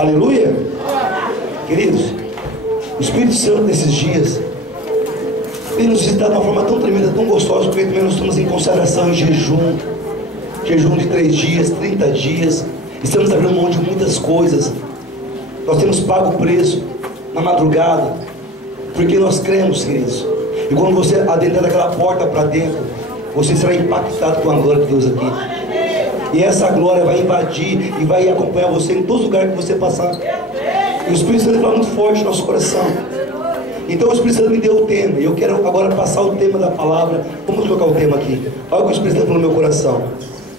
Aleluia. Queridos, o Espírito Santo nesses dias tem nos visitado de uma forma tão tremenda, tão gostosa, porque também nós estamos em consagração, em jejum de 3 dias, 30 dias, estamos abrindo mão de muitas coisas, nós temos pago o preço na madrugada, porque nós cremos, queridos, e quando você adentrar daquela porta para dentro, você será impactado com a glória de Deus aqui, e essa glória vai invadir e vai acompanhar você em todos os lugares que você passar, e o Espírito Santo fala muito forte no nosso coração. Então o Espírito Santo me deu o tema, e eu quero agora passar o tema da palavra. Vamos colocar o tema aqui. Olha o que o Espírito Santo falou no meu coração.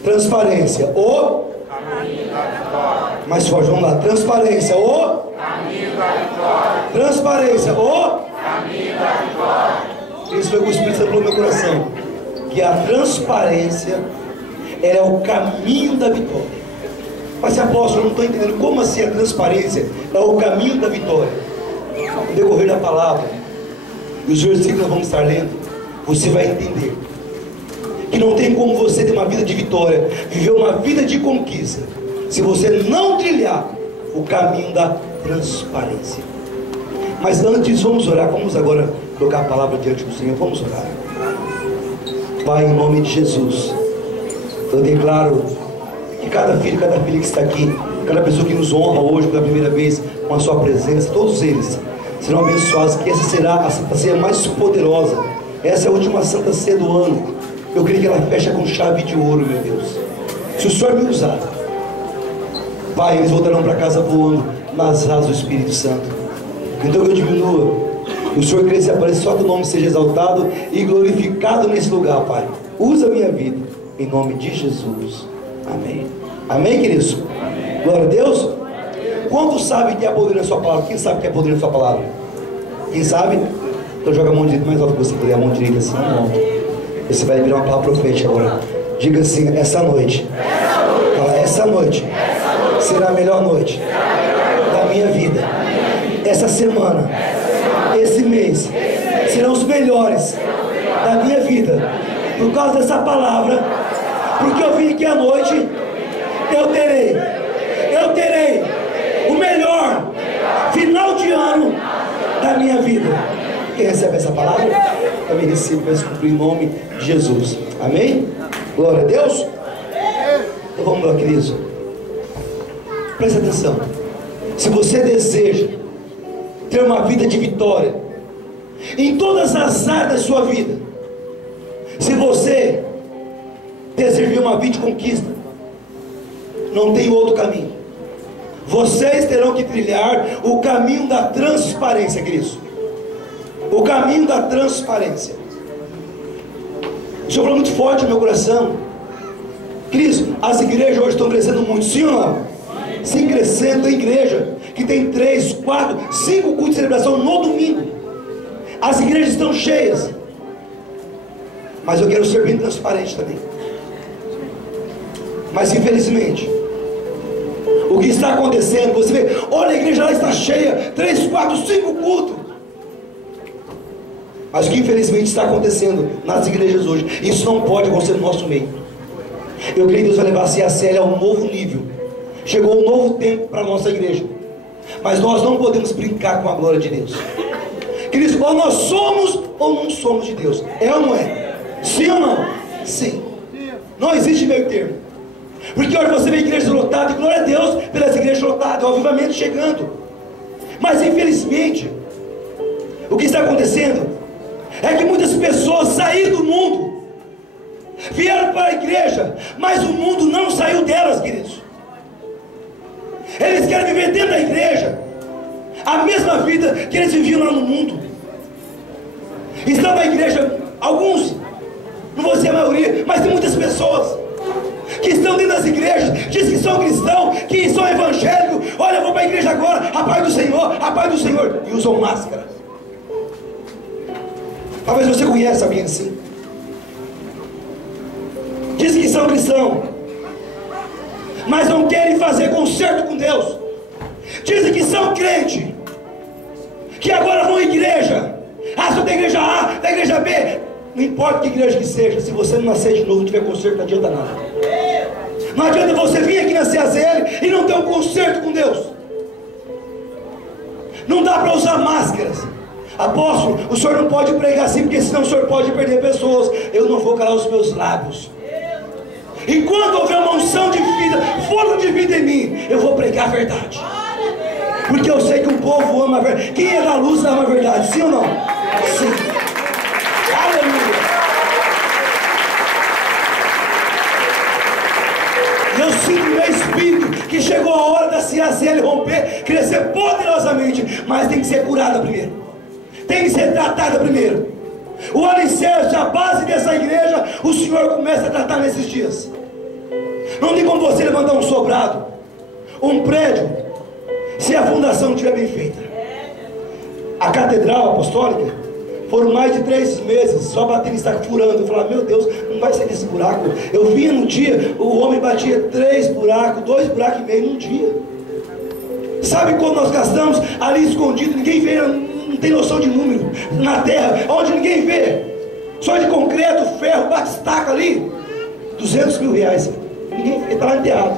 Transparência, o caminho da vitória. Mais forte, vamos lá. Transparência, o caminho da vitória. Transparência, o caminho da vitória. Isso foi o que o Espírito Santo falou no meu coração. Que a transparência é o caminho da vitória. Mas apóstolo, eu não estou entendendo como assim a transparência é o caminho da vitória. No decorrer da palavra e os versículos que nós vamos estar lendo, você vai entender que não tem como você ter uma vida de vitória, viver uma vida de conquista, se você não trilhar o caminho da transparência. Mas antes vamos orar, vamos agora colocar a palavra diante do Senhor, vamos orar. Pai, em nome de Jesus, eu declaro que cada filho, cada filha que está aqui, cada pessoa que nos honra hoje pela primeira vez com a sua presença, todos eles serão abençoados, que essa será a Santa Ceia mais poderosa. Essa é a última Santa Ceia do ano. Eu creio que ela fecha com chave de ouro, meu Deus. Se o Senhor me usar, Pai, eles voltarão para casa voando nas asas do Espírito Santo. Então que eu diminua, o Senhor cresça e apareça, só que o nome seja exaltado e glorificado nesse lugar, Pai. Usa a minha vida, em nome de Jesus. Amém. Amém, queridos? Amém. Glória a Deus. Quantos sabem que é poder na sua palavra? Quem sabe que é poder na sua palavra? Quem sabe? Então joga a mão direita mais alto que você puder, a mão direita assim, não. Você vai virar uma palavra profética agora. Diga assim, essa noite. Fala, essa noite será a melhor noite da minha vida. Essa semana, esse mês, serão os melhores da minha vida. Por causa dessa palavra, porque eu vim aqui à noite, eu terei o melhor final de ano da minha vida. Quem recebe essa palavra, também recebe, vai se cumprir em nome de Jesus. Amém? Glória a Deus. Então vamos lá, queridos. Presta atenção. Se você deseja ter uma vida de vitória em todas as áreas da sua vida, se você deseja uma vida de conquista, não tem outro caminho. Vocês terão que trilhar o caminho da transparência, queridos. O caminho da transparência. O Senhor falou muito forte no meu coração. Queridos, as igrejas hoje estão crescendo muito, sim ou não? Sim, crescendo. Tem igreja que tem 3, 4, 5 cultos de celebração no domingo. As igrejas estão cheias. Mas eu quero ser bem transparente também. Mas infelizmente, o que está acontecendo, você vê, olha, a igreja lá está cheia, 3, 4, 5 cultos. Mas o que infelizmente está acontecendo nas igrejas hoje, isso não pode acontecer no nosso meio. Eu creio que Deus vai levar a CACL a um novo nível. Chegou um novo tempo para a nossa igreja. Mas nós não podemos brincar com a glória de Deus. Queridos, ou nós somos ou não somos de Deus. É ou não é? Sim ou não? Sim. Não existe meio termo. Porque hoje você vê igrejas lotadas, e glória a Deus pelas igrejas lotadas, o avivamento chegando. Mas infelizmente, o que está acontecendo é que muitas pessoas saíram do mundo, vieram para a igreja, mas o mundo não saiu delas, queridos. Eles querem viver dentro da igreja a mesma vida que eles viviam lá no mundo. Estão na igreja, alguns, não vou dizer a maioria, mas tem muitas pessoas que estão dentro das igrejas, dizem que são cristãos, que são evangélicos. Olha, eu vou para a igreja agora, a paz do Senhor, e usam máscara. Talvez você conheça alguém assim. Dizem que são cristãos, mas não querem fazer concerto com Deus. Dizem que são crentes, que agora vão à igreja. Ah, sou da igreja A, da igreja B. Não importa que igreja que seja, se você não nascer de novo, não tiver concerto, não adianta nada. Não adianta você vir aqui na CACL e não ter um concerto com Deus. Não dá para usar máscaras. Apóstolo, o senhor não pode pregar assim, porque senão o senhor pode perder pessoas. Eu não vou calar os meus lábios. Enquanto houver uma unção de vida, fogo de vida em mim, eu vou pregar a verdade. Porque eu sei que o povo ama a verdade. Quem é da luz ama a verdade, sim ou não? Sim. Aleluia. Eu sinto no meu espírito que chegou a hora da CACL romper, crescer poderosamente, mas tem que ser curada primeiro, tem que ser tratada primeiro. O alicerce, a base dessa igreja, o Senhor começa a tratar nesses dias. Não tem como você levantar um sobrado, um prédio, se a fundação não estiver bem feita. A catedral apostólica, foram mais de 3 meses só batendo e está furando. Eu falava, meu Deus, não vai sair desse buraco. Eu vinha num dia, o homem batia 3 buracos, 2 buracos e meio num dia. Sabe quando nós gastamos ali escondido, ninguém vê, não tem noção de número, na terra, onde ninguém vê, só de concreto, ferro, bate-estaca ali, 200 mil reais, ninguém vê, está lá enterrado.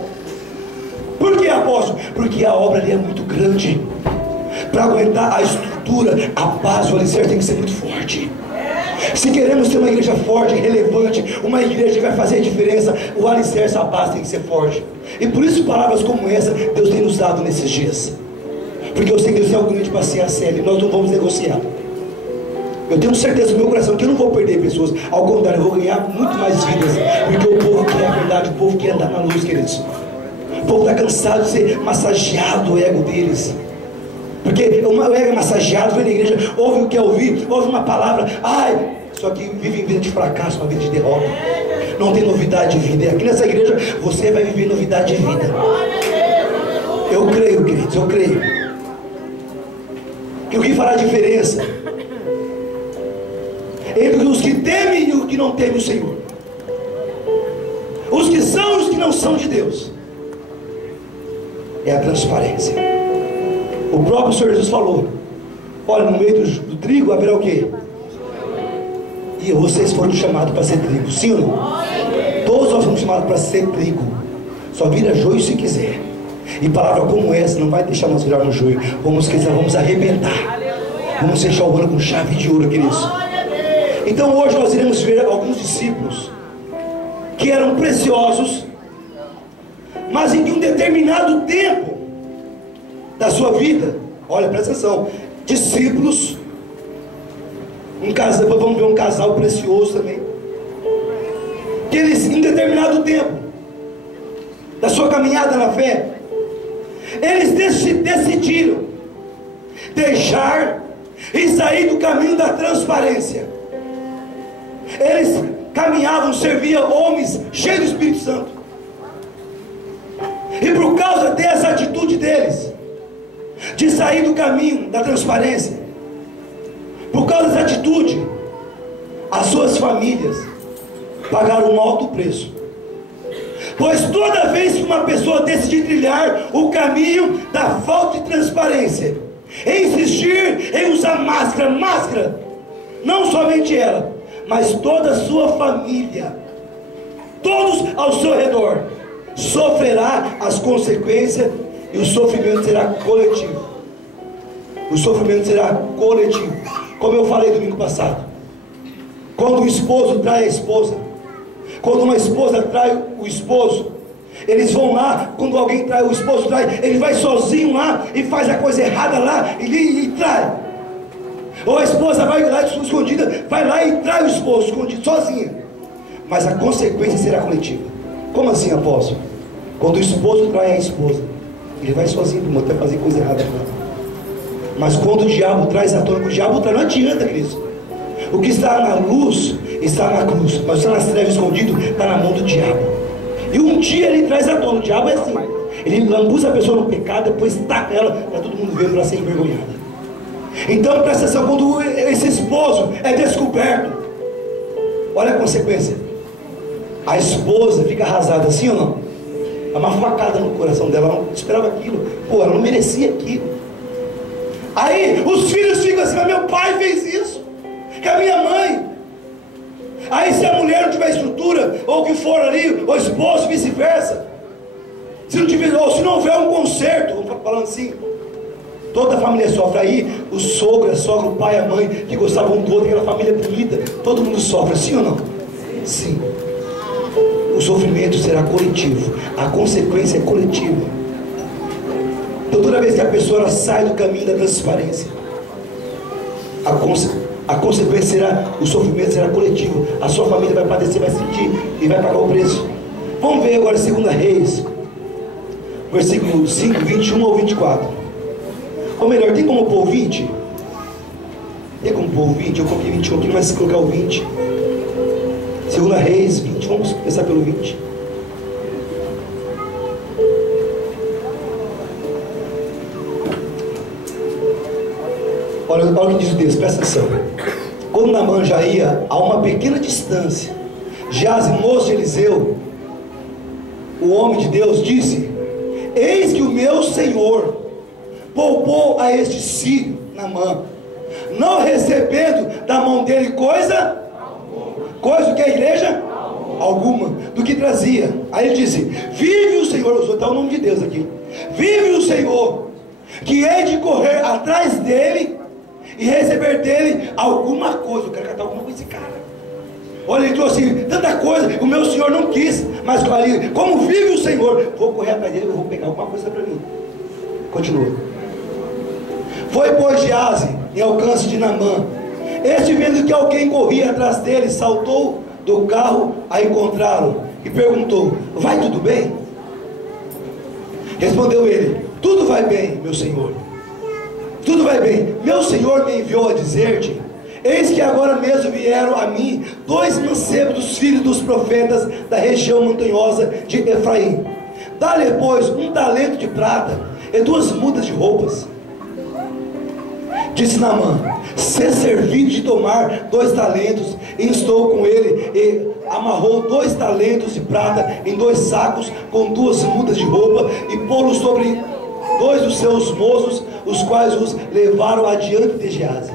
Por que, apóstolo? Porque a obra ali é muito grande, para aguentar a estrutura, a base, o alicerce tem que ser muito forte. Se queremos ter uma igreja forte, relevante, uma igreja que vai fazer a diferença, o alicerce, a base tem que ser forte. E por isso palavras como essa Deus tem nos dado nesses dias. Porque eu sei que Deus tem algo grande para ser a série. Nós não vamos negociar. Eu tenho certeza no meu coração que eu não vou perder pessoas. Ao contrário, eu vou ganhar muito mais vidas. Porque o povo quer a verdade, o povo quer andar na luz, queridos. O povo está cansado de ser massageado o ego deles. Porque o ego é massageado, vem na igreja, ouve o que quer ouvir, ouve uma palavra, ai, só que vive em vida de fracasso, uma vida de derrota. Não tem novidade de vida. Aqui nessa igreja você vai viver novidade de vida. Eu creio, queridos, eu creio que o que fará a diferença entre os que temem e os que não temem o Senhor, os que são e os que não são de Deus, é a transparência. O próprio Senhor Jesus falou, olha, no meio do trigo haverá o quê? E vocês foram chamados para ser trigo, sim ou não? Todos nós fomos chamados para ser trigo. Só vira joio se quiser. E palavra como essa não vai deixar nós virar no joio. Vamos arrebentar. Vamos fechar o ano com chave de ouro, queridos. Então hoje nós iremos ver alguns discípulos que eram preciosos, mas em um determinado tempo da sua vida, olha, presta atenção, discípulos, depois vamos ver um casal precioso também, que eles em determinado tempo da sua caminhada na fé, eles decidiram deixar e sair do caminho da transparência. Eles caminhavam, serviam homens cheios do Espírito Santo, e por causa dessa atitude deles de sair do caminho da transparência, por causa dessa atitude, as suas famílias pagaram um alto preço. Pois toda vez que uma pessoa decidir trilhar o caminho da falta de transparência, insistir em usar máscara, não somente ela, mas toda a sua família, todos ao seu redor, sofrerá as consequências, e o sofrimento será coletivo. O sofrimento será coletivo. Como eu falei domingo passado, quando o esposo trai a esposa, quando uma esposa trai o esposo, eles vão lá, quando alguém trai, o esposo trai, ele vai sozinho lá e faz a coisa errada lá e trai. Ou a esposa vai lá escondida, vai lá e trai o esposo escondido, sozinha. Mas a consequência será coletiva. Como assim, apóstolo? Quando o esposo trai a esposa, ele vai sozinho para o motel fazer coisa errada com ela. Mas quando o diabo traz à tona, o diabo traz, não adianta, Cristo. O que está na luz está na cruz, mas o que está nas trevas escondido está na mão do diabo. E um dia ele traz à tona. O diabo é assim, ele lambuza a pessoa no pecado, depois taca ela para todo mundo ver, para ela ser envergonhada. Então presta atenção, quando esse esposo é descoberto, olha a consequência. A esposa fica arrasada, sim ou não? É uma facada no coração dela, ela não esperava aquilo, ela não merecia aquilo. Aí os filhos ficam assim, mas meu pai fez isso, que a minha mãe. Aí se a mulher não tiver estrutura, ou o que for ali, o esposo, vice-versa, se não tiver, ou se não houver um conserto, falando assim, Toda a família sofre. Aí o sogro, a sogra, o pai, a mãe, que gostavam um do outro, aquela família bonita, todo mundo sofre, sim ou não? Sim. O sofrimento será coletivo, a consequência é coletiva. Então toda vez que a pessoa ela sai do caminho da transparência, a consequência será, o sofrimento será coletivo. A sua família vai padecer, vai sentir e vai pagar o preço. Vamos ver agora 2 Reis, versículo 5, 21 ou 24. Ou melhor, tem como pôr o 20? Tem como pôr o 20? Eu coloquei 21 aqui, mas se colocar o 20. 2 Reis 20, vamos começar pelo 20. Olha o que diz o texto, presta atenção. Quando Naamã já ia a uma pequena distância, Geazi, moço de Eliseu, o homem de Deus, disse: eis que o meu Senhor poupou a este sírio, Naamã, não recebendo da mão dele coisa o que a igreja? Alguma, do que trazia. Aí ele disse: vive o Senhor, usou até o nome de Deus aqui, vive o Senhor, que hei de correr atrás dele e receber dele alguma coisa. Eu quero catar alguma coisa desse cara. Olha, ele trouxe tanta coisa, o meu Senhor não quis, mas ali, como vive o Senhor, vou correr atrás dele, eu vou pegar alguma coisa para mim. Continua. Foi, pois, Geazi em alcance de Naamã. Este, vendo que alguém corria atrás dele, saltou do carro a encontrá-lo e perguntou: vai tudo bem? Respondeu ele: tudo vai bem, meu senhor. Tudo vai bem. Meu senhor me enviou a dizer-te: eis que agora mesmo vieram a mim 2 mancebos dos filhos dos profetas da região montanhosa de Efraim. Dá-lhe, pois, 1 talento de prata e 2 mudas de roupas. Disse Naamã: se servido de tomar 2 talentos, e estou com ele, e amarrou 2 talentos de prata em 2 sacos com 2 mudas de roupa, e pô-los sobre 2 dos seus moços, os quais os levaram adiante de Geazi.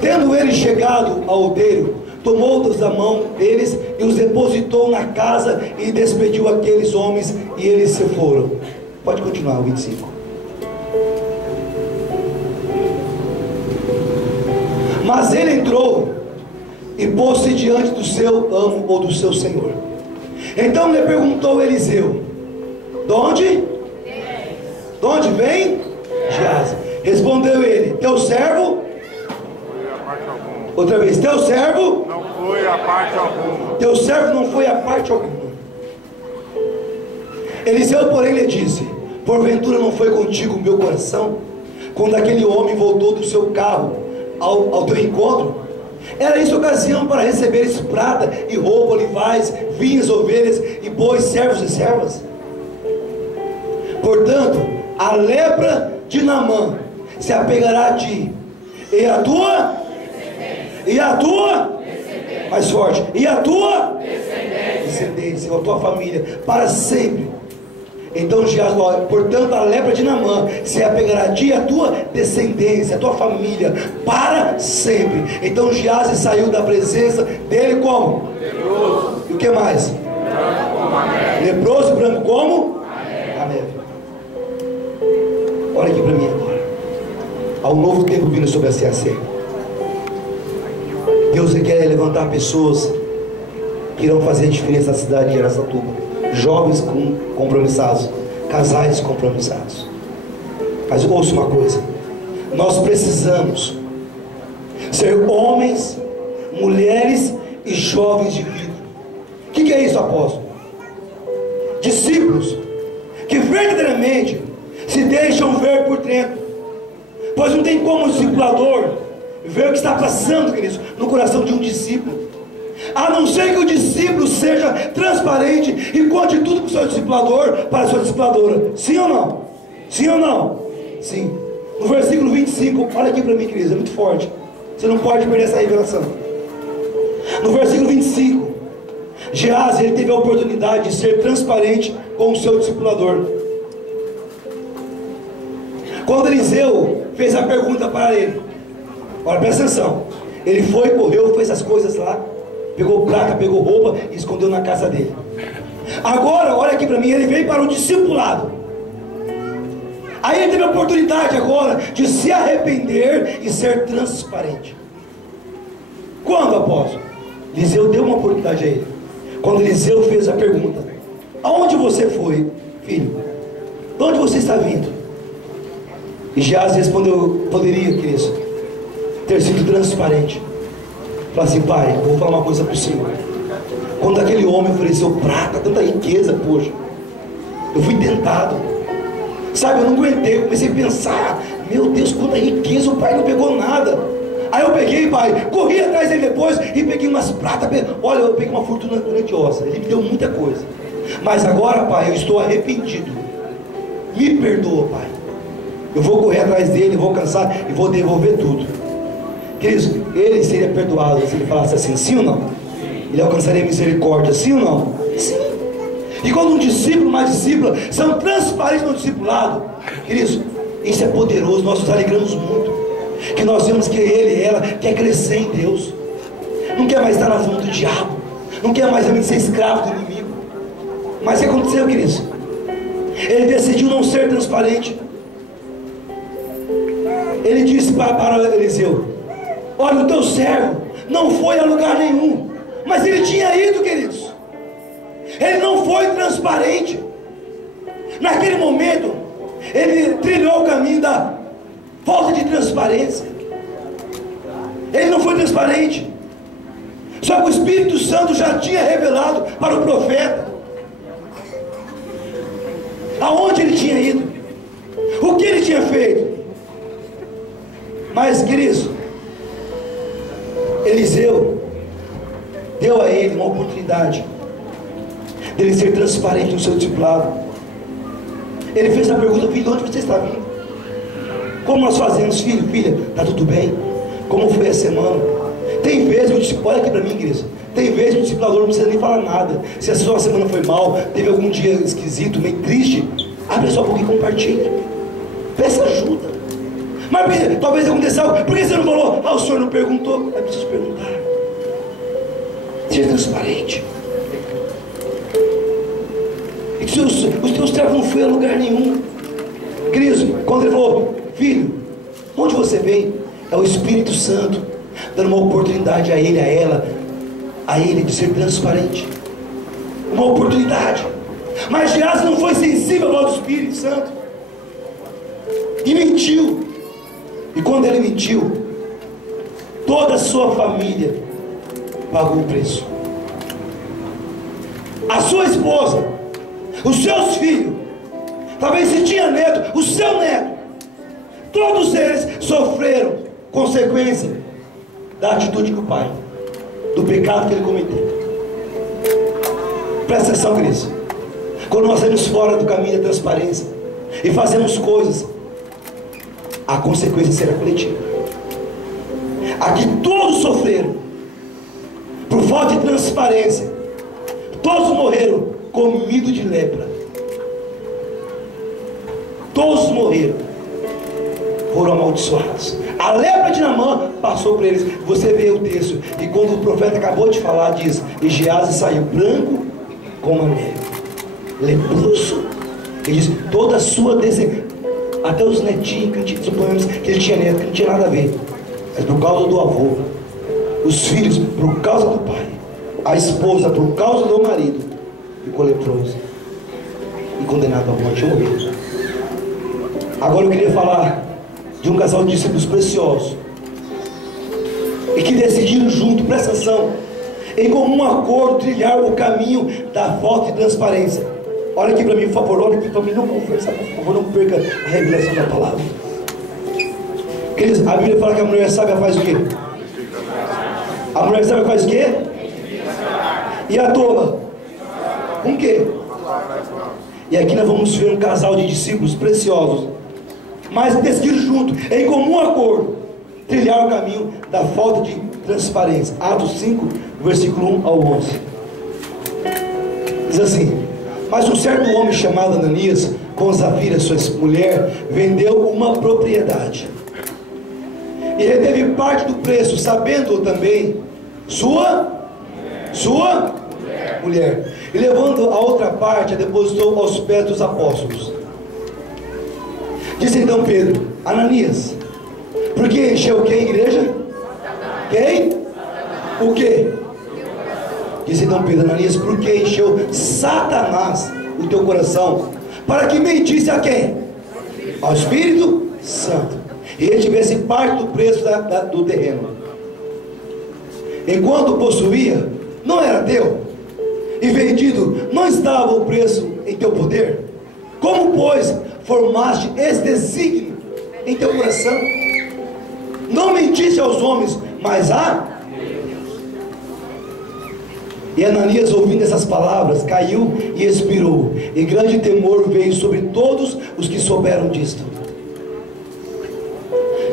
Tendo ele chegado ao aldeiro, tomou-os da mão deles e os depositou na casa, e despediu aqueles homens, e eles se foram. Pode continuar, o 25. Mas ele entrou e pôs-se diante do seu amo ou do seu senhor. Então lhe perguntou Eliseu: de onde? De onde vem? Geazi. Respondeu ele: teu servo? Outra vez: teu servo? Não foi a parte alguma. Teu servo não foi a parte alguma. Eliseu, porém, lhe disse: porventura não foi contigo o meu coração, quando aquele homem voltou do seu carro ao teu encontro? Era isso ocasião para receberes prata e roupa, olivais, vinhas, ovelhas e bois, servos e servas? Portanto, a lepra de Naamã se apegará a ti, e a tua mais forte, e a tua descendência, a tua família, para sempre. Então Geazi, portanto, a lepra de Naamã se apegará a ti, a tua descendência, a tua família, para sempre. Então Geazi saiu da presença dele como? Leproso. E o que mais? Branco como a neve. Leproso e branco como? A neve. Olha aqui para mim agora. Há um novo tempo vindo sobre a CAC. Deus quer levantar pessoas que irão fazer a diferença na cidade de Araçatuba. Jovens compromissados, casais compromissados. Mas ouça uma coisa: nós precisamos ser homens, mulheres e jovens de vida. O que é isso, apóstolo? Discípulos que verdadeiramente se deixam ver por dentro, pois não tem como o discipulador ver o que está passando, queridos, no coração de um discípulo, a não ser que o discípulo seja transparente e conte tudo para o seu discipulador, para a sua discipuladora. Sim ou não? Sim ou não? Sim. No versículo 25, olha aqui para mim, queridos, é muito forte. Você não pode perder essa revelação. No versículo 25, Geazi, ele teve a oportunidade de ser transparente com o seu discipulador. Quando Eliseu fez a pergunta para ele, olha, presta atenção, ele foi, correu, fez as coisas lá, pegou prata, pegou roupa e escondeu na casa dele. Agora, olha aqui para mim, ele veio para o discipulado. Aí ele teve a oportunidade agora de se arrepender e ser transparente. Quando, apóstolo? Eliseu deu uma oportunidade a ele. Quando Eliseu fez a pergunta: aonde você foi, filho? De onde você está vindo? E Geazi respondeu: poderia, Cristo, ter sido transparente. Falou assim: pai, eu vou falar uma coisa para o senhor. Quando aquele homem ofereceu prata, tanta riqueza, poxa, eu fui tentado, sabe, eu não aguentei, comecei a pensar: meu Deus, quanta riqueza, o pai não pegou nada. Aí eu peguei, pai, corri atrás dele depois e peguei umas pratas. Olha, eu peguei uma fortuna grandiosa, ele me deu muita coisa. Mas agora, pai, eu estou arrependido. Me perdoa, pai. Eu vou correr atrás dele, vou alcançar e vou devolver tudo. Queridos, ele seria perdoado se ele falasse assim, sim ou não? Ele alcançaria misericórdia, sim ou não? Sim. E quando um discípulo, uma discípula são transparentes no discipulado, queridos, isso é poderoso. Nós nos alegramos muito, que nós vemos que ele e ela quer crescer em Deus, não quer mais estar na mão do diabo, não quer mais realmente ser escravo do inimigo. Mas o que aconteceu, queridos? Ele decidiu não ser transparente. Ele disse para Eliseu: olha, o teu servo não foi a lugar nenhum. Mas ele tinha ido, queridos. Ele não foi transparente. Naquele momento, ele trilhou o caminho da falta de transparência. Ele não foi transparente. Só que o Espírito Santo já tinha revelado para o profeta aonde ele tinha ido, o que ele tinha feito. Mas, queridos, Eliseu deu a ele uma oportunidade dele ser transparente no seu discipulado. Ele fez a pergunta: filho, de onde você está vindo? Como nós fazemos, filho, filha, está tudo bem? Como foi a semana? Tem vezes que o discípulo, olha aqui para mim, igreja, tem vezes que o discipulador não precisa nem falar nada. Se a sua semana foi mal, teve algum dia esquisito, meio triste, abre só um pouquinho e compartilha. Peça ajuda. Mas talvez aconteça algo. Por que você não falou? Ah, o senhor não perguntou. É preciso perguntar. Seja transparente. E que os teus servos não foi a lugar nenhum. Cristo, quando ele falou: filho, onde você vem? É o Espírito Santo dando uma oportunidade a ele, a ela, a ele de ser transparente. Uma oportunidade. Mas Geazi não foi sensível ao Espírito Santo e mentiu. E quando ele mentiu, toda a sua família pagou o preço. A sua esposa, os seus filhos, talvez se tinha neto, o seu neto, todos eles sofreram consequência da atitude do pai, do pecado que ele cometeu. Presta atenção, Cristo. Quando nós saímos fora do caminho da transparência e fazemos coisas, a consequência será coletiva. Aqui todos sofreram por falta de transparência. Todos morreram comidos de lepra. Todos morreram, foram amaldiçoados. A lepra de Naamã passou para eles. Você vê o texto, e quando o profeta acabou de falar, diz: e Geazi saiu branco como a neve, leproso. Ele diz: toda a sua descendência, até os netinhos, suponhamos que ele tinha neto, que não tinha nada a ver, mas por causa do avô, os filhos por causa do pai, a esposa por causa do marido, ficou leproso e condenado à morte, morreu. Agora eu queria falar de um casal de discípulos preciosos e que decidiram junto, presta atenção, em comum acordo, trilhar o caminho da falta de transparência. Olha aqui para mim, por favor, olha aqui para mim, não conversa, por favor, não perca a revelação da palavra. Queridos, a Bíblia fala que a mulher sábia faz o quê? A mulher sábia faz o quê? E a tola? Com o quê? E aqui nós vamos ver um casal de discípulos preciosos, mas decidiram junto, em comum acordo, trilhar o caminho da falta de transparência. Atos 5, versículo 1 ao 11. Diz assim: mas um certo homem chamado Ananias, com Safira, sua mulher, vendeu uma propriedade e reteve parte do preço, sabendo também sua mulher. E levando a outra parte, a depositou aos pés dos apóstolos. Disse então Pedro: Ananias, por que encheu quem, igreja? Quem? O que? Disse então Pedro: Ananias, por que encheu Satanás o teu coração, para que mentisse a quem? Ao Espírito Santo, e ele tivesse parte do preço do terreno. Enquanto possuía, não era teu, e vendido, não estava o preço em teu poder? Como, pois, formaste esse desígnio em teu coração? Não mentiste aos homens, mas a... E Ananias, ouvindo essas palavras, caiu e expirou, e grande temor veio sobre todos os que souberam disto.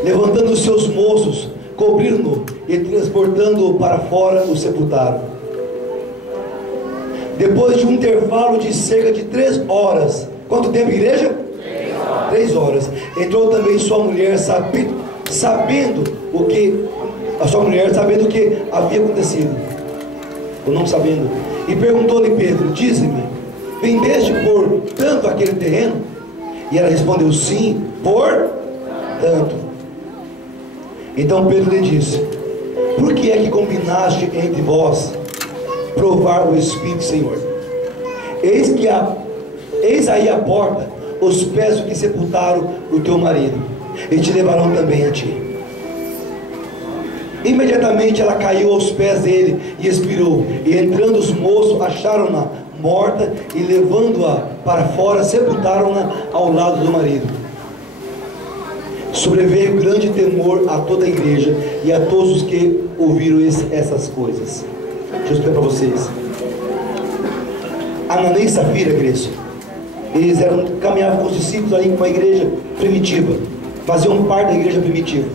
Levantando os seus moços, cobriram-no e transportando-o para fora, o sepultaram. Depois de um intervalo de cerca de 3 horas, quanto tempo, igreja? 3 horas. Entrou também sua mulher, sabendo o que havia acontecido, ou não sabendo, e perguntou-lhe Pedro: dize-me, vendeste por tanto aquele terreno? E ela respondeu: sim, por tanto. Então Pedro lhe disse: por que é que combinaste entre vós provar o Espírito, Senhor? Eis aí a porta os pés que sepultaram o teu marido, e te levarão também a ti. Imediatamente ela caiu aos pés dele e expirou, e entrando os moços, acharam-na morta, e levando-a para fora, sepultaram-na ao lado do marido. Sobreveio grande temor a toda a igreja e a todos os que ouviram essas coisas. Deixa eu explicar para vocês. Ananias e Safira, igreja, eles caminhavam com os discípulos ali com uma igreja primitiva, faziam parte da igreja primitiva.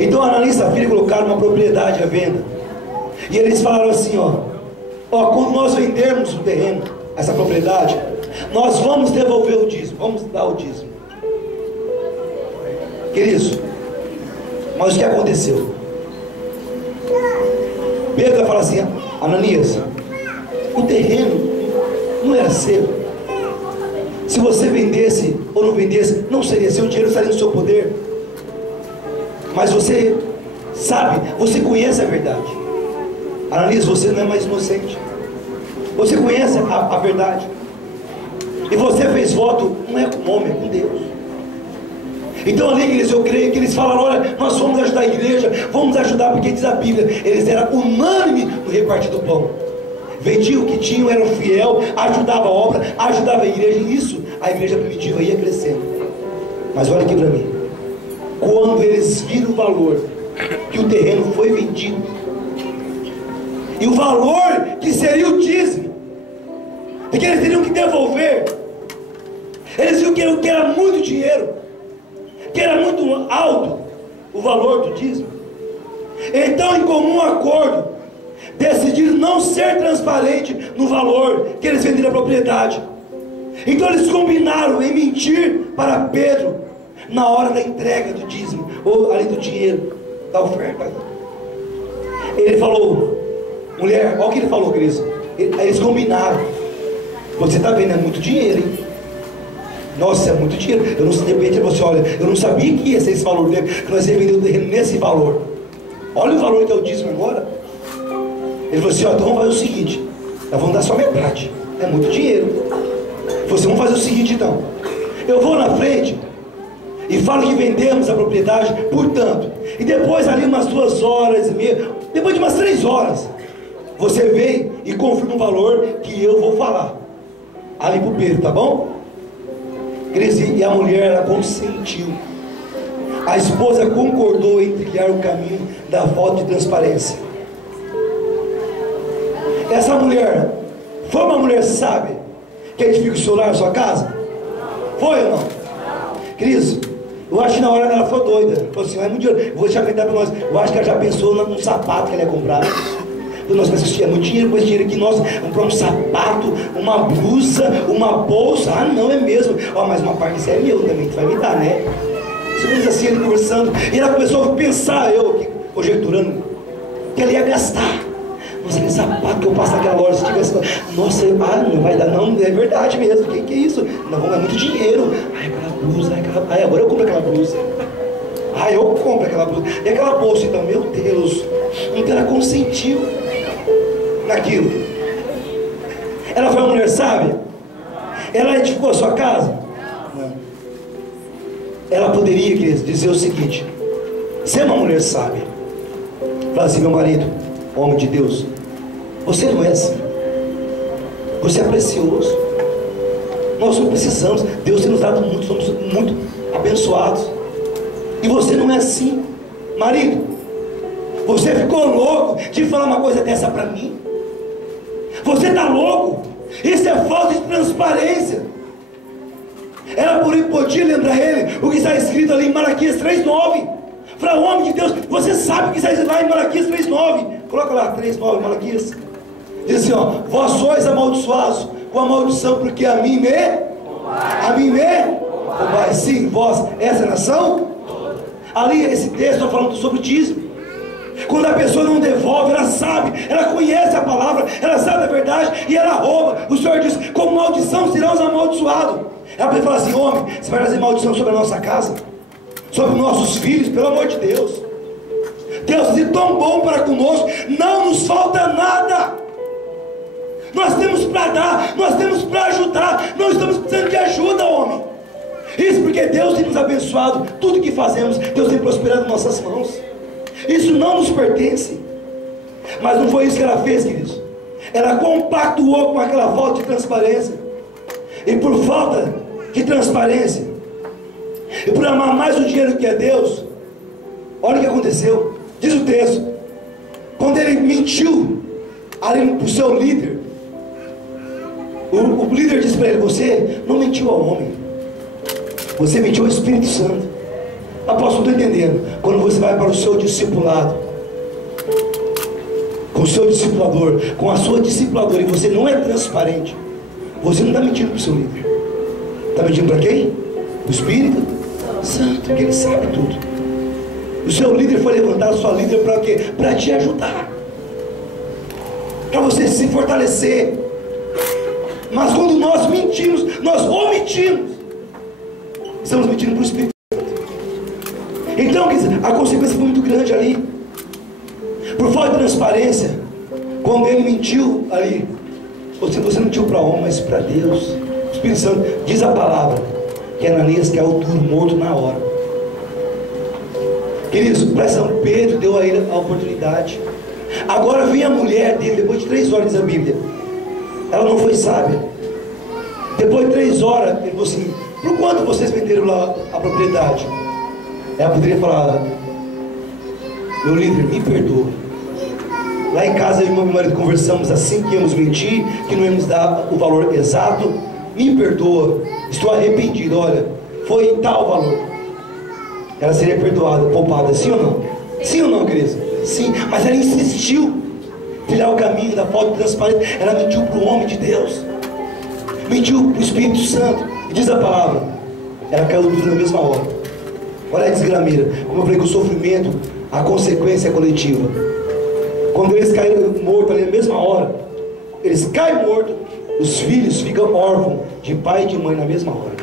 Então Ananias e Safira colocaram uma propriedade à venda, e eles falaram assim: quando nós vendermos o terreno, essa propriedade, nós vamos devolver o dízimo, vamos dar o dízimo. Queridos, mas o que aconteceu? Pedro vai falar assim: Ananias, o terreno não era seu. Se você vendesse ou não vendesse, não seria seu, o dinheiro estaria no seu poder. Mas você sabe, você conhece a verdade. Ananias, você não é mais inocente. Você conhece a verdade. E você fez voto, não é com homem, é com Deus. Então ali, igreja, eu creio que eles falaram: olha, nós vamos ajudar a igreja, vamos ajudar, porque diz a Bíblia, eles eram unânimes no repartir do pão. Vendiam o que tinham, eram fiel, ajudava a obra, ajudava a igreja, e isso, a igreja primitiva ia crescendo. Mas olha aqui para mim, quando eles viram o valor que o terreno foi vendido, e o valor que seria o dízimo, e que eles teriam que devolver, eles viram que era muito dinheiro, que era muito alto o valor do dízimo. Então, em comum acordo, decidiram não ser transparente no valor que eles venderam a propriedade. Então eles combinaram em mentir para Pedro na hora da entrega do dízimo, ou ali do dinheiro, da oferta. Ele falou: mulher, olha o que ele falou, queridos. Eles combinaram: você está vendo, é muito dinheiro, hein? Nossa, é muito dinheiro. Eu não, de repente ele falou assim: olha, eu não sabia que ia ser esse valor dele, que nós ia vender o terreno nesse valor. Olha o valor que é o dízimo agora. Ele falou assim: então vamos fazer o seguinte, nós vamos dar só metade, é muito dinheiro. Ele falou assim: vamos fazer o seguinte então, eu vou na frente e falo que vendemos a propriedade por tanto, e depois ali umas 2 horas e meia, depois de umas 3 horas, você vem e confirma o valor que eu vou falar ali pro Pedro, tá bom? E a mulher, ela consentiu. A esposa concordou em trilhar o caminho da falta de transparência. Essa mulher foi uma mulher sábia que edifica o seu lar, a sua casa? Foi ou não? Queridos, eu acho que na hora ela foi doida. Falou assim: é muito dinheiro, eu vou deixar acreditar para nós. Eu acho que ela já pensou num sapato que ela ia comprar. Nós pensamos que é muito dinheiro, com esse dinheiro aqui nós vamos comprar um sapato, uma blusa, uma bolsa. Ah, não, é mesmo. Mas uma parte disso é meu também, tu vai me dar, né? Você assim, ele conversando, e ela começou a pensar, eu aqui conjecturando, que ela ia gastar. Nossa, aquele sapato que eu passo naquela loja, se tivesse... Nossa, não vai dar, não, é verdade mesmo. Que é isso? Não, é muito dinheiro. Ai, aquela blusa, ai, agora eu compro aquela blusa. Ai, eu compro aquela blusa. E aquela bolsa, então, meu Deus. Então ela consentiu naquilo. Ela foi uma mulher sábia? Ela edificou a sua casa? Não. Ela poderia, queridos, dizer o seguinte: você é uma mulher sábia. Fala assim: meu marido, homem de Deus, você não é assim. Você é precioso. Nós não precisamos. Deus tem nos dado muito, somos muito abençoados. E você não é assim. Marido, você ficou louco de falar uma coisa dessa para mim? Você está louco? Isso é falta de transparência. Ela podia lembrar ele o que está escrito ali em Malaquias 3:9. Para o homem de Deus, você sabe o que está escrito lá em Malaquias 3:9. Coloca lá 3:9, Malaquias. Diz assim, ó: vós sois amaldiçoados com a maldição, porque a mim me roubais. Sim, vós, essa nação. Ali esse texto está falando sobre o dízimo. Quando a pessoa não devolve, ela sabe, ela conhece a palavra, ela sabe a verdade e ela rouba. O Senhor diz: com maldição serão os amaldiçoados. Ela pode falar assim: homem, você vai trazer maldição sobre a nossa casa, sobre os nossos filhos, pelo amor de Deus. Deus é tão bom para conosco, não nos falta nada. Nós temos para dar, nós temos para ajudar, não estamos precisando de ajuda, homem. Isso porque Deus tem nos abençoado, tudo que fazemos, Deus tem prosperado em nossas mãos. Isso não nos pertence. Mas não foi isso que ela fez, queridos. Ela compactuou com aquela falta de transparência. E por falta de transparência, e por amar mais o dinheiro que é Deus, olha o que aconteceu. Diz o texto: quando ele mentiu ali para o seu líder, o líder disse para ele: você não mentiu ao homem, você mentiu ao Espírito Santo. Apóstolo, não estou entendendo. Quando você vai para o seu discipulado, com o seu discipulador, com a sua discipuladora, e você não é transparente, você não está mentindo para o seu líder. Está mentindo para quem? O Espírito Santo, que ele sabe tudo. O seu líder foi levantar, a sua líder para quê? Para te ajudar, para você se fortalecer. Mas quando nós mentimos, nós omitimos, estamos mentindo para o Espírito. Então, a consequência foi muito grande ali. Por falta de transparência, quando ele mentiu ali, você não mentiu para homem, mas para Deus. O Espírito Santo diz a palavra que Ananias caiu duro, morto na hora. Queridos, presta atenção, Pedro deu a ele a oportunidade. Agora vem a mulher dele, depois de 3 horas, diz a Bíblia. Ela não foi sábia. Depois de 3 horas, ele falou assim: por quanto vocês venderam lá a propriedade? Ela poderia falar: meu líder, me perdoa. Lá em casa eu e meu marido conversamos assim, que íamos mentir, que não íamos dar o valor exato. Me perdoa, estou arrependido, olha, foi tal valor. Ela seria perdoada, poupada, sim ou não? Sim ou não, queridos? Sim, mas ela insistiu em trilhar o caminho da falta de transparência. Ela mentiu para o homem de Deus, mentiu para o Espírito Santo. E diz a palavra, ela caiu duro na mesma hora. Olha a desgrameira. Como eu falei, que o sofrimento, a consequência é coletiva. Quando eles caíram mortos ali na mesma hora, eles caem mortos, os filhos ficam órfãos de pai e de mãe na mesma hora.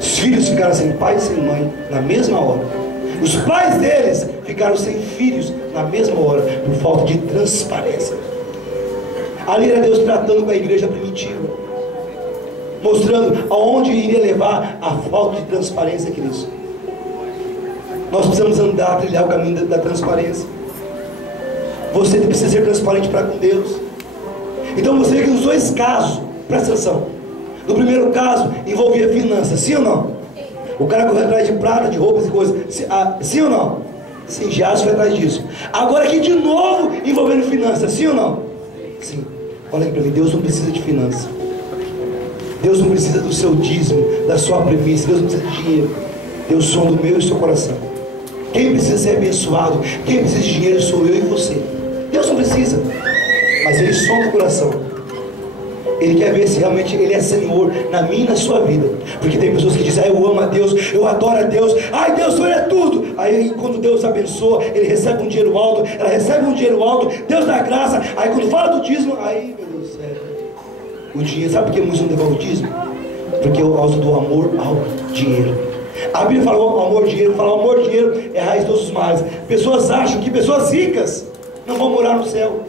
Os filhos ficaram sem pai e sem mãe na mesma hora. Os pais deles ficaram sem filhos na mesma hora, por falta de transparência. Ali era Deus tratando com a igreja primitiva, mostrando aonde iria levar a falta de transparência, queridos. Nós precisamos andar, trilhar o caminho da transparência. Você precisa ser transparente para com Deus. Então você vê que nos 2 casos, presta atenção. No primeiro caso, envolvia finanças, sim ou não? O cara correu atrás de prata, de roupas e coisas, sim ou não? Sim, Jason foi atrás disso. Agora aqui de novo, envolvendo finanças, sim ou não? Sim. Olha aqui para mim, Deus não precisa de finanças. Deus não precisa do seu dízimo, da sua premissa. Deus não precisa de dinheiro. Deus sonda o meu e o seu coração. Quem precisa ser abençoado, quem precisa de dinheiro sou eu e você. Deus não precisa, mas Ele sonda o coração. Ele quer ver se realmente Ele é Senhor na minha e na sua vida. Porque tem pessoas que dizem: eu amo a Deus, eu adoro a Deus, ai Deus, Senhor é tudo. Aí quando Deus abençoa, ele recebe um dinheiro alto, ela recebe um dinheiro alto, Deus dá graça. Aí quando fala do dízimo, aí meu Deus do céu, o dinheiro, sabe por que muitos não devolvem o dízimo? Porque é por causa do amor ao dinheiro. A Bíblia fala o amor ao dinheiro, fala o amor ao dinheiro é a raiz de todos os males. Pessoas acham que pessoas ricas não vão morar no céu,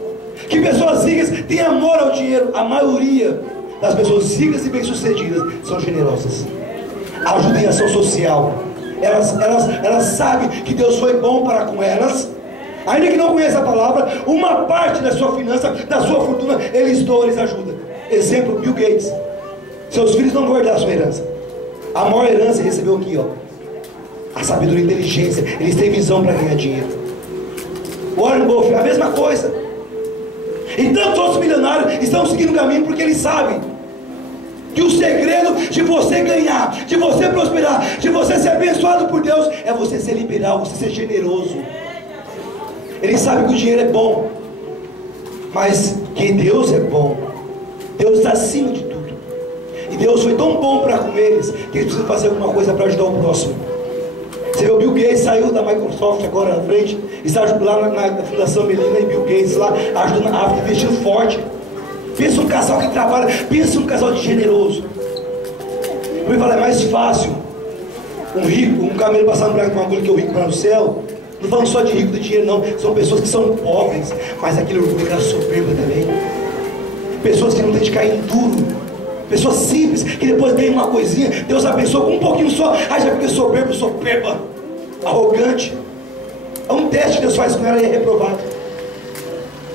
que pessoas ricas têm amor ao dinheiro. A maioria das pessoas ricas e bem-sucedidas são generosas, ajudam em ação social. Elas sabem que Deus foi bom para com elas, ainda que não conheça a palavra. Uma parte da sua finança, da sua fortuna, eles doam, eles ajudam. Exemplo, Bill Gates. Seus filhos não vão herdar a sua herança. A maior herança ele recebeu aqui, ó, a sabedoria e a inteligência. Eles têm visão para ganhar dinheiro. Warren Buffett, a mesma coisa. E tantos outros milionários estão seguindo o caminho porque eles sabem que o segredo de você ganhar, de você prosperar, de você ser abençoado por Deus, é você ser liberal, você ser generoso. Eles sabem que o dinheiro é bom, mas que Deus é bom. Deus está acima de tudo. E Deus foi tão bom para com eles que eles precisam fazer alguma coisa para ajudar o próximo. Você vê, o Bill Gates saiu da Microsoft agora na frente, está lá na Fundação Melina e Bill Gates lá, ajudando a África, investindo forte. Pensa um casal que trabalha, pensa um casal de generoso. Eu vou falar, é mais fácil um rico, um camelo passar no buraco de uma agulha que o rico para no céu. Não falando só de rico de dinheiro não, são pessoas que são pobres, mas aquele orgulho, aquela soberba também. Pessoas que não têm de cair em duro. Pessoas simples, que depois ganham uma coisinha, Deus abençoa com um pouquinho só, aí já fica soberba, arrogante. É um teste que Deus faz com ela e é reprovado.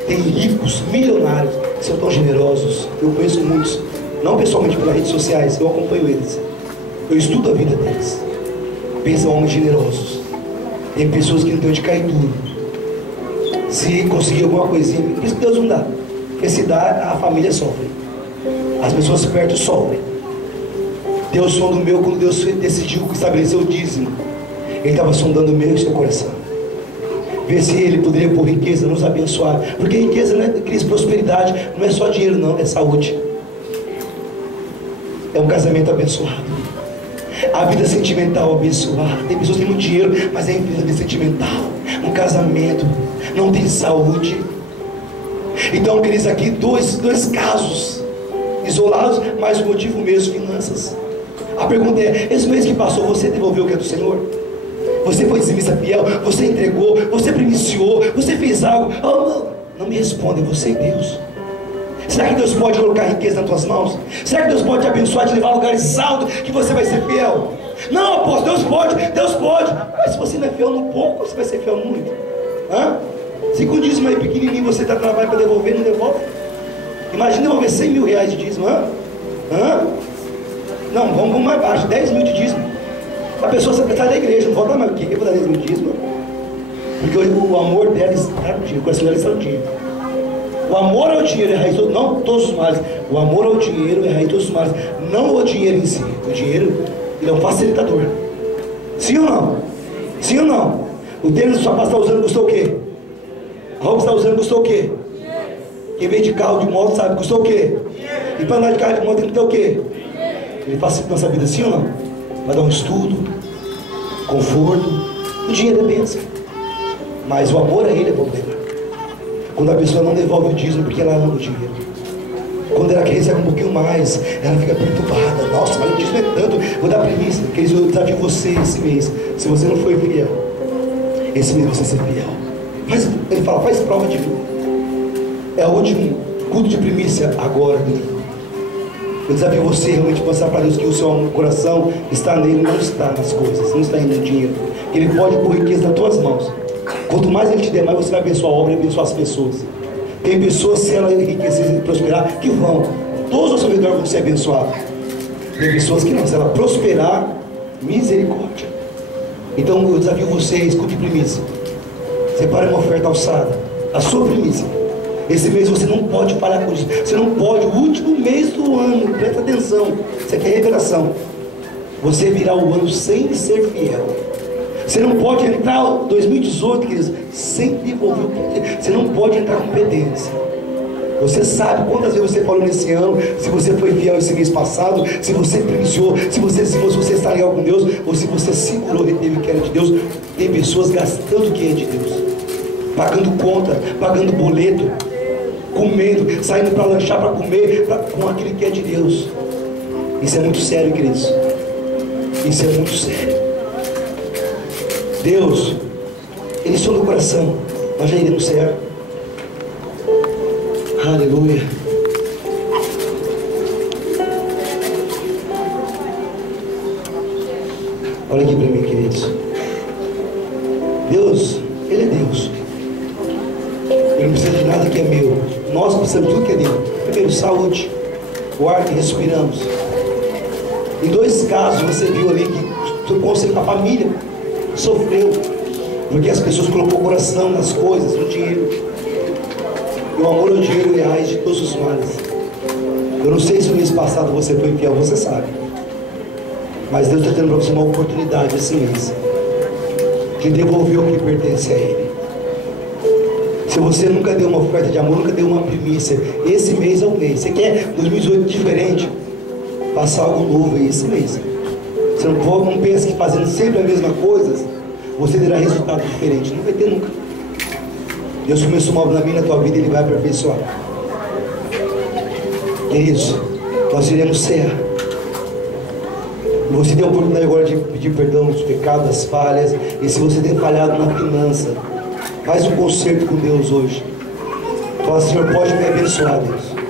Tem ricos, milionários, que são tão generosos. Eu conheço muitos, não pessoalmente pelas redes sociais, eu acompanho eles, eu estudo a vida deles. Pensam homens generosos. Tem pessoas que não têm de cair duro. Se conseguir alguma coisinha, por isso que Deus não dá, porque se dá, a família sofre. As pessoas perto sofrem. Deus sonda o meu. Quando Deus decidiu estabelecer o dízimo, Ele estava sondando o meu e o seu coração, ver se Ele poderia por riqueza nos abençoar. Porque riqueza não é crise, prosperidade não é só dinheiro não, é saúde, é um casamento abençoado, a vida sentimental abençoada. Tem pessoas que têm muito dinheiro, mas é vida sentimental, um casamento não tem saúde. Então, queridos, aqui dois casos isolados, mas o motivo mesmo, finanças. A pergunta é: esse mês que passou, você devolveu o que é do Senhor? Você foi dizimista fiel? Você entregou? Você primiciou? Você fez algo? Oh, não me responde, você e Deus. Será que Deus pode colocar riqueza nas tuas mãos? Será que Deus pode te abençoar, te levar a lugares altos, que você vai ser fiel? Não, apóstolo, Deus pode. Mas se você não é fiel no pouco, você vai ser fiel no muito. Se com o dízimo aí pequenininho você está trabalhando para devolver, não devolve. Imagina devolver 100 mil reais de dízimo. Não, vamos mais baixo, 10 mil de dízimo. A pessoa sai da igreja, não volta mais. O que eu vou dar 10 mil de dízimo? Porque o amor dela está no dinheiro, o coração dela está no dinheiro. O amor ao dinheiro é a raiz de não todos os males. O amor ao dinheiro é a raiz de todos os males. Não o dinheiro em si. O dinheiro, ele é um facilitador. Sim ou não? Sim ou não? O tênis que sua pasta está usando custou o quê? A roupa que você está usando custou o quê? Quem vem de carro, de moto, sabe, custou o quê? E para andar de carro, de moto, tem que ter o quê? Ele facilita nossa vida, sim ou não? Vai dar um estudo, conforto. O dinheiro é bênção, mas o amor a ele é problema. Quando a pessoa não devolve o dízimo porque ela ama o dinheiro, quando ela quer receber um pouquinho mais, ela fica perturbada. Nossa, mas o dízimo é tanto, vou dar premissa. Queridos, eu desafio você esse mês. Se você não foi fiel, esse mês você ser fiel. Mas ele fala, faz prova de mim. É o último culto de primícia agora, domingo. Eu desafio você realmente mostrar para Deus que o seu coração está nele, não está nas coisas, não está no dinheiro. Ele pode pôr riqueza nas tuas mãos. Quanto mais ele te der, mais você vai abençoar a obra e abençoar as pessoas. Tem pessoas, se ela enriquecer e prosperar, que vão, todos ao seu redor vão ser abençoados. Tem pessoas que não, se ela prosperar, misericórdia. Então eu desafio você, escute primícia. Separe uma oferta alçada, a sua primícia. Esse mês você não pode falhar com isso. Você não pode, o último mês do ano, presta atenção, isso aqui é revelação. Você virar o ano sem ser fiel. Você não pode entrar 2018, queridos, sem devolver o que você não pode entrar com pedência. Você sabe quantas vezes você falou nesse ano, se você foi fiel esse mês passado, se você iniciou, se você está legal com Deus, ou se você segurou e teve que era de Deus. Tem pessoas gastando o que é de Deus, pagando conta, pagando boleto, comendo, saindo para lanchar, para comer, com aquilo que é de Deus. Isso é muito sério, queridos. Isso é muito sério. Deus, Ele sonda o coração. Nós já iremos céu. Aleluia. Olha aqui para mim, queridos. Deus, Ele é Deus. Ele não precisa de nada que é meu. Nós precisamos de tudo que é dele. Primeiro, saúde, o ar que respiramos. Em 2 casos você viu ali que a família sofreu, porque as pessoas colocou o coração nas coisas, no dinheiro. E o amor ao dinheiro é a raiz de todos os males. Eu não sei se no mês passado você foi infiel, você sabe. Mas Deus está dando para você uma oportunidade esse mês de devolver o que pertence a Ele. Se você nunca deu uma oferta de amor, nunca deu uma primícia, esse mês é o mês. Você quer 2018 diferente? Faça algo novo aí esse mês. Você não pensa que fazendo sempre a mesma coisa você terá resultado diferente. Não vai ter nunca. Deus começou uma obra na minha, na tua vida, Ele vai aperfeiçoar. Queridos, nós iremos cear. Você tem a oportunidade agora de pedir perdão dos pecados, das falhas. E se você tem falhado na finança, faz um concerto com Deus hoje. Fala, Senhor, pode me abençoar, Deus.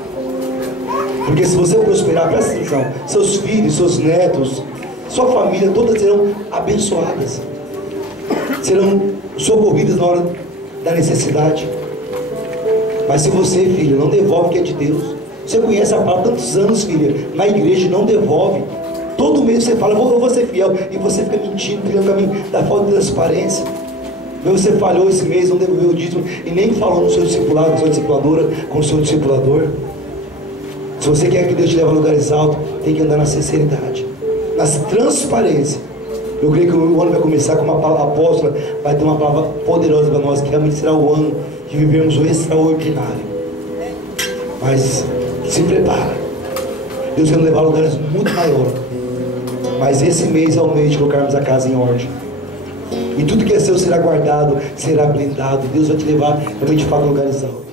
Porque se você prosperar, presta atenção, seus filhos, seus netos, sua família, todas serão abençoadas. Serão socorridas na hora da necessidade. Mas se você, filho, não devolve o que é de Deus, você conhece a palavra há tantos anos, filha, na igreja, não devolve. Todo mês você fala, eu vou ser fiel, e você fica mentindo, criando o caminho da falta de transparência. Mas você falhou esse mês, não devolveu o dízimo, e nem falou no seu discipulado, com a sua discipuladora, com o seu discipulador. Se você quer que Deus te leve a lugares altos, tem que andar na sinceridade, na transparência. Eu creio que o ano vai começar com uma palavra apóstola, vai ter uma palavra poderosa para nós, que realmente será o ano que vivemos o extraordinário. Mas se prepara, Deus vai nos levar a lugares muito maiores. Mas esse mês é o mês de colocarmos a casa em ordem. E tudo que é seu será guardado, será blindado. Deus vai te levar realmente para lugares altos.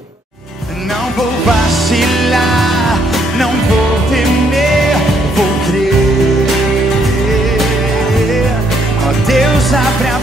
Não vou vacilar, não vou temer, vou crer. Ó Deus, abre a